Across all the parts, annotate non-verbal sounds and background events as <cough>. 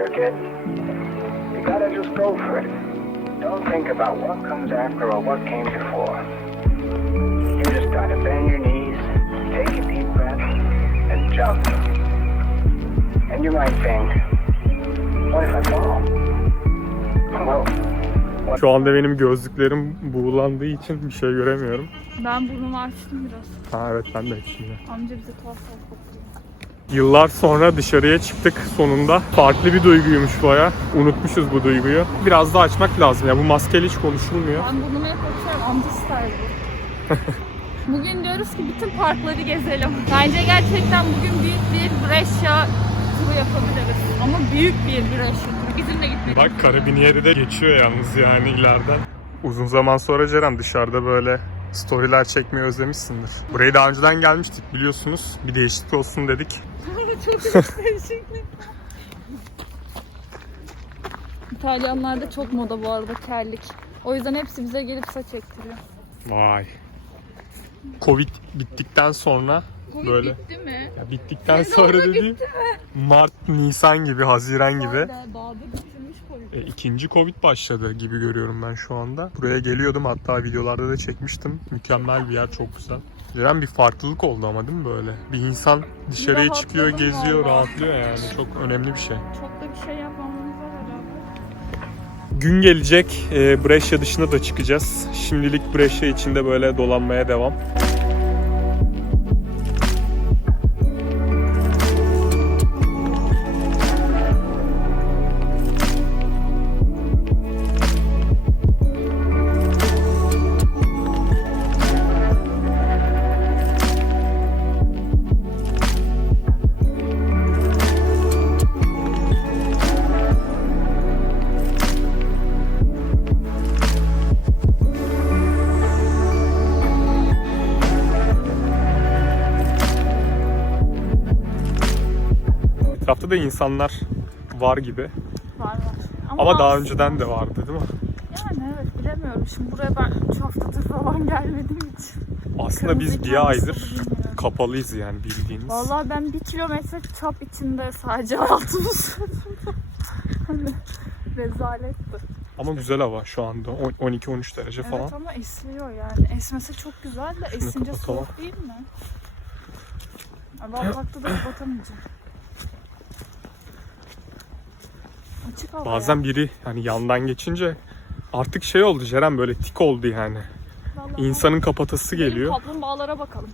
here, kid. You gotta just go for it. Don't think about what comes after or what came before. You just gotta bend your knees, take a deep breath, and jump. And you might think, what if I fall? Well, Şu anda benim gözlüklerim buğulandığı için bir şey göremiyorum. Ben burnumu açtım biraz. Ha evet ben de şimdi. Amca bize tuhaf tuhaf bakıyor. Yıllar sonra dışarıya çıktık sonunda. Farklı bir duyguymuş baya. Unutmuşuz bu duyguyu. Biraz daha açmak lazım ya. Bu maskeyle hiç konuşulmuyor. Ben burnumu hep. Amca style <laughs> bu. Bugün diyoruz ki bütün parkları gezelim. Bence gerçekten bugün büyük bir Brescia turu yapabiliriz. Ama büyük bir Brescia turu. Bizim de gitmek Bak Karabinieri de geçiyor yalnız yani ileriden. Uzun zaman sonra Ceren dışarıda böyle storyler çekmeyi özlemişsindir. Buraya daha önceden gelmiştik biliyorsunuz. Bir değişiklik olsun dedik. çok değişiklik. İtalyanlarda çok moda bu arada kellik. O yüzden hepsi bize gelip saç ektiriyor. Vay. Covid bittikten sonra böyle Bitti mi? ya bittikten sonra dediğim Mart, Nisan gibi, Haziran gibi. Daha da Covid. E, ikinci Covid başladı gibi görüyorum ben şu anda. Buraya geliyordum hatta videolarda da çekmiştim. Mükemmel bir yer çok güzel. Ceren bir farklılık oldu ama değil mi böyle? Bir insan dışarıya Bir çıkıyor, geziyor, vallahi. rahatlıyor yani. Çok önemli bir şey. Çok da bir şey yapmamamıza beraber. Gün gelecek e, Brescia dışına da çıkacağız. Şimdilik Brescia içinde böyle dolanmaya devam. Etrafta da insanlar var gibi. Var var. Ama daha aslında- önceden de vardı değil mi? Yani evet bilemiyorum. Şimdi buraya ben 3 haftadır falan gelmediğim için. Aslında biz Kırmızı bir aydır bilmiyorum. kapalıyız yani bildiğiniz. Vallahi ben bir kilometre çap içinde sadece hayatımı sürdüm. <laughs> hani rezaletti. Ama güzel hava şu anda. On- 12-13 derece falan. Evet ama esiyor yani. Esmesi çok güzel de esince kapatalım. soğuk değil mi? Baltakta da kapatamayacağım. Açık hava Bazen ya. biri hani yandan geçince artık şey oldu Ceren böyle tik oldu yani. Vallahi İnsanın kapatası geliyor. Kaplumbağalara bakalım.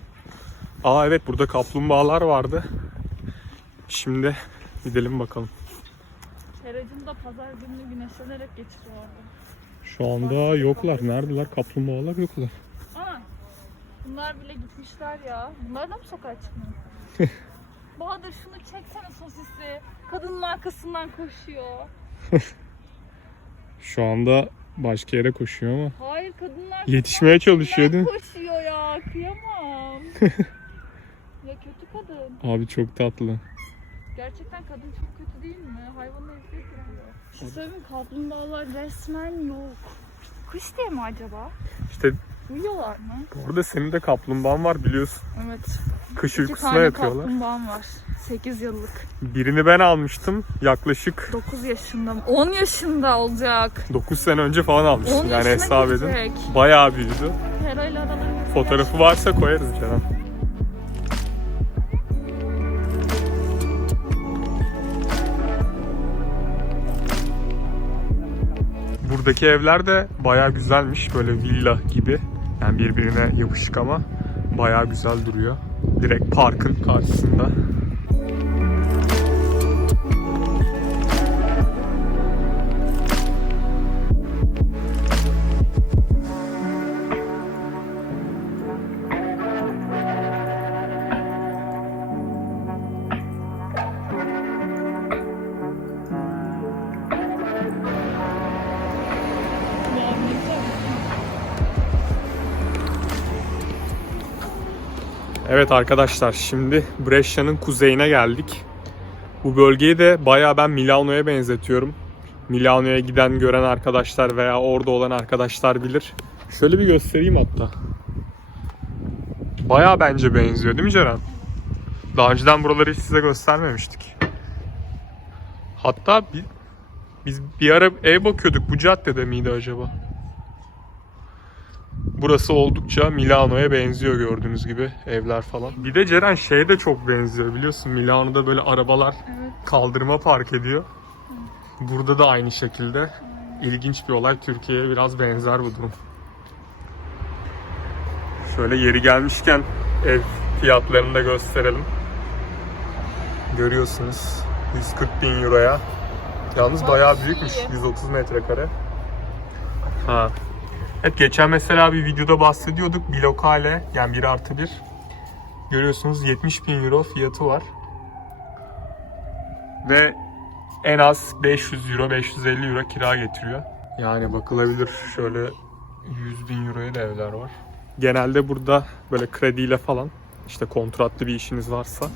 Aa evet burada kaplumbağalar vardı. Şimdi gidelim bakalım. Seracım da pazar gününü güneşlenerek geçiriyor orada. Şu anda yoklar. Neredeler? Kaplumbağalar yoklar. Aa, bunlar bile gitmişler ya. Bunlar da mı sokağa çıkmıyor? <laughs> Bahadır şunu çeksene sosisi. Kadının arkasından koşuyor. <laughs> Şu anda başka yere koşuyor ama. Hayır kadınlar Yetişmeye çalışıyor değil mi? koşuyor ya. Kıyamam. ya kötü kadın. Abi çok tatlı. Gerçekten kadın çok kötü değil mi? Hayvanla eziyet ediyor. Şu söyleyeyim kaplumbağalar resmen yok. Kış diye mi acaba? İşte Uyuyorlar mı? orada senin de kaplumbağan var biliyorsun. Evet. Kış İki uykusuna tane yatıyorlar. kaplumbağam var. 8 yıllık. Birini ben almıştım. Yaklaşık 9 yaşında mı? 10 yaşında olacak. 9 sene önce falan 10 almıştım. Yani yaşına hesap edin. girecek. Bayağı büyüdü. Herayla aralarında. Fotoğrafı varsa koyarız canım. Buradaki evler de bayağı güzelmiş. Böyle villa gibi. Yani birbirine yapışık ama bayağı güzel duruyor. Direkt parkın karşısında. Evet arkadaşlar şimdi Brescia'nın kuzeyine geldik. Bu bölgeyi de bayağı ben Milano'ya benzetiyorum. Milano'ya giden gören arkadaşlar veya orada olan arkadaşlar bilir. Şöyle bir göstereyim hatta. Bayağı bence benziyor değil mi Ceren? Daha önceden buraları hiç size göstermemiştik. Hatta biz bir ara ev bakıyorduk. Bu caddede miydi acaba? Burası oldukça Milano'ya benziyor gördüğünüz gibi evler falan. Bir de Ceren şeye de çok benziyor biliyorsun. Milano'da böyle arabalar Evet. kaldırıma park ediyor. Burada da aynı şekilde. İlginç bir olay. Türkiye'ye biraz benzer bu durum. Şöyle yeri gelmişken ev fiyatlarını da gösterelim. Görüyorsunuz 140 bin euroya. Yalnız bayağı büyükmüş. 130 metrekare. Ha. Evet geçen mesela bir videoda bahsediyorduk. Bir lokale yani 1 artı 1. Görüyorsunuz 70 bin euro fiyatı var. Ve en az 500 euro, 550 euro kira getiriyor. Yani bakılabilir şöyle 100 bin euroya da evler var. Genelde burada böyle krediyle falan işte kontratlı bir işiniz varsa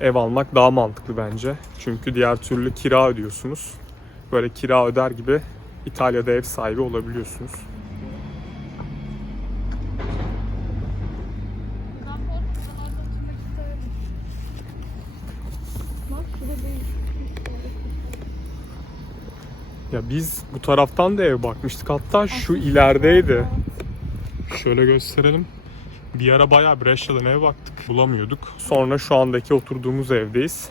ev almak daha mantıklı bence. Çünkü diğer türlü kira ödüyorsunuz. Böyle kira öder gibi İtalya'da ev sahibi olabiliyorsunuz. Ya biz bu taraftan da ev bakmıştık. Hatta şu ilerideydi. Şöyle gösterelim. Bir ara bayağı Brescia'dan ev baktık. Bulamıyorduk. Sonra şu andaki oturduğumuz evdeyiz.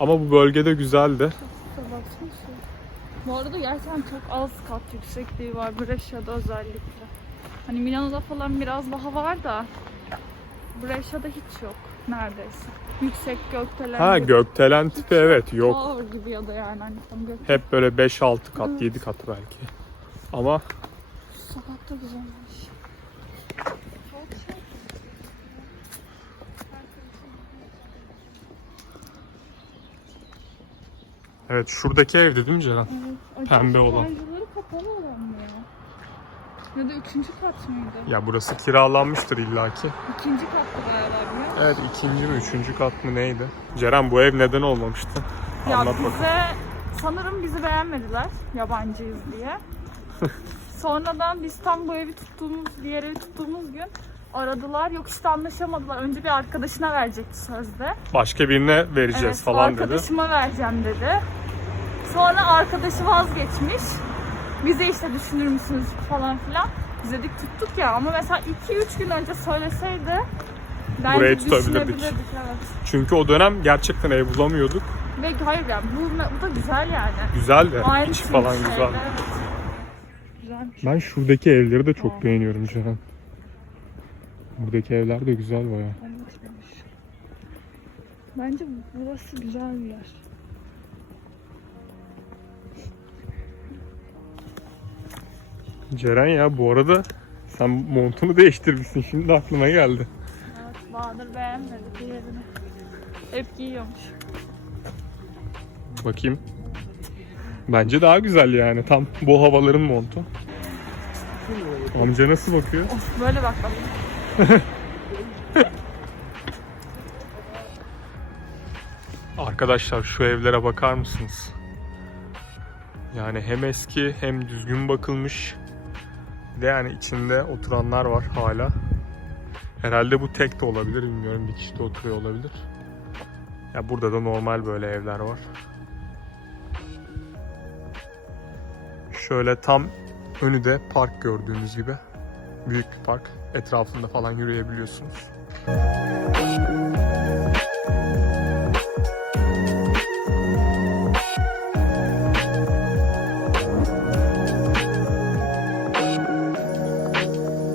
Ama bu bölgede güzeldi. Bu arada gerçekten çok az kat yüksekliği var Brescia'da özellikle. Hani Milano'da falan biraz daha var da Brescia'da hiç yok neredeyse. Yüksek gökdelen. Ha gibi. gökdelen tipi evet yok. Tower gibi ya da yani hani tam gök. Hep böyle 5-6 kat, 7 kat belki. Ama Sokakta güzelmiş. Çok şey. Evet şuradaki evde değil mi Ceren? Evet. Pembe olan. pencereleri kapalı olan mı ya? Ya da üçüncü kat mıydı? Ya burası kiralanmıştır illaki. İkinci kattı galiba biliyor? Evet ikinci mi üçüncü kat mı neydi? Ceren bu ev neden olmamıştı? Ya Anlat bize bakalım. sanırım bizi beğenmediler yabancıyız diye. <laughs> Sonradan biz tam bu evi tuttuğumuz, diğer evi tuttuğumuz gün aradılar. Yok işte anlaşamadılar. Önce bir arkadaşına verecekti sözde. Başka birine vereceğiz Evet, falan dedi. arkadaşıma vereceğim dedi. Sonra arkadaşı vazgeçmiş. Bize işte düşünür müsünüz falan filan. Biz dedik tuttuk ya ama mesela 2-3 gün önce söyleseydi bence Burayı tutabilirdik. Evet. Çünkü o dönem gerçekten ev bulamıyorduk. Ve hayır yani bu, bu da güzel yani. Güzel de Aynı içi tür falan şeyler, güzel. Güzelmiş. Ben şuradaki evleri de çok Aa. beğeniyorum Ceren. Buradaki evler de güzel baya. Bence burası güzel bir yer. Ceren ya bu arada sen montunu değiştirmişsin şimdi aklıma geldi. Evet, Bahadır beğenmedi diğerini. Hep giyiyormuş. Bakayım. Bence daha güzel yani tam bu havaların montu. Amca nasıl bakıyor? Of böyle bak bak. <laughs> Arkadaşlar şu evlere bakar mısınız? Yani hem eski hem düzgün bakılmış. De yani içinde oturanlar var hala. Herhalde bu tek de olabilir bilmiyorum bir kişi de oturuyor olabilir. Ya burada da normal böyle evler var. Şöyle tam önü de park gördüğünüz gibi. Büyük bir park. Etrafında falan yürüyebiliyorsunuz.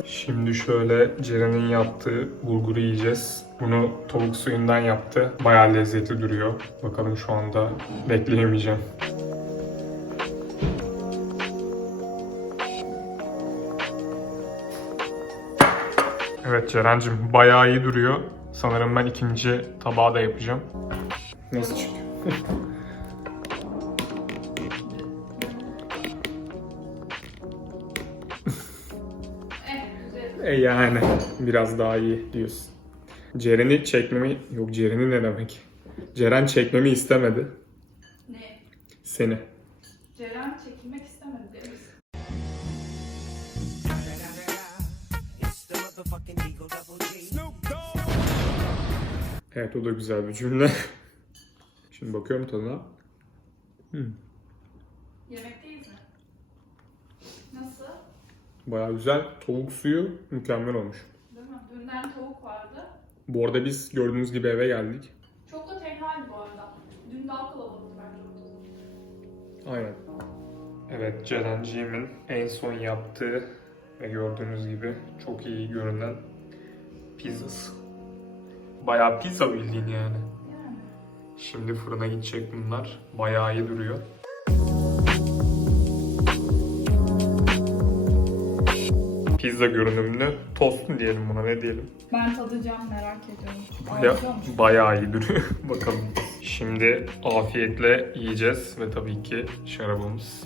Şimdi şöyle Ceren'in yaptığı bulguru yiyeceğiz. Bunu tavuk suyundan yaptı. Bayağı lezzetli duruyor. Bakalım şu anda bekleyemeyeceğim. Evet Ceren'cim bayağı iyi duruyor. Sanırım ben ikinci tabağı da yapacağım. Nasıl çıkıyor? <laughs> E yani biraz daha iyi diyorsun. Ceren'i çekmemi... Yok Ceren'i ne demek? Ceren çekmemi istemedi. Ne? Seni. Ceren çekilmek istemedi Evet o da güzel bir cümle. <laughs> Şimdi bakıyorum tadına. Hı. Yemekteyiz mi? Nasıl? Baya güzel. Tavuk suyu mükemmel olmuş. Değil mi? Dünden tavuk vardı. Bu arada biz gördüğünüz gibi eve geldik. Çok da tenhaydı bu arada. Dün daha kalabalıktı bence. Aynen. Evet Cerenciğimin en son yaptığı ve gördüğünüz gibi çok iyi görünen pizzası. Bayağı pizza bildiğin yani. Şimdi fırına gidecek bunlar. Bayağı iyi duruyor. Pizza görünümlü tost mu diyelim buna ne diyelim? Ben tadacağım merak ediyorum. Baya, bayağı iyi duruyor. <laughs> Bakalım. Şimdi afiyetle yiyeceğiz ve tabii ki şarabımız.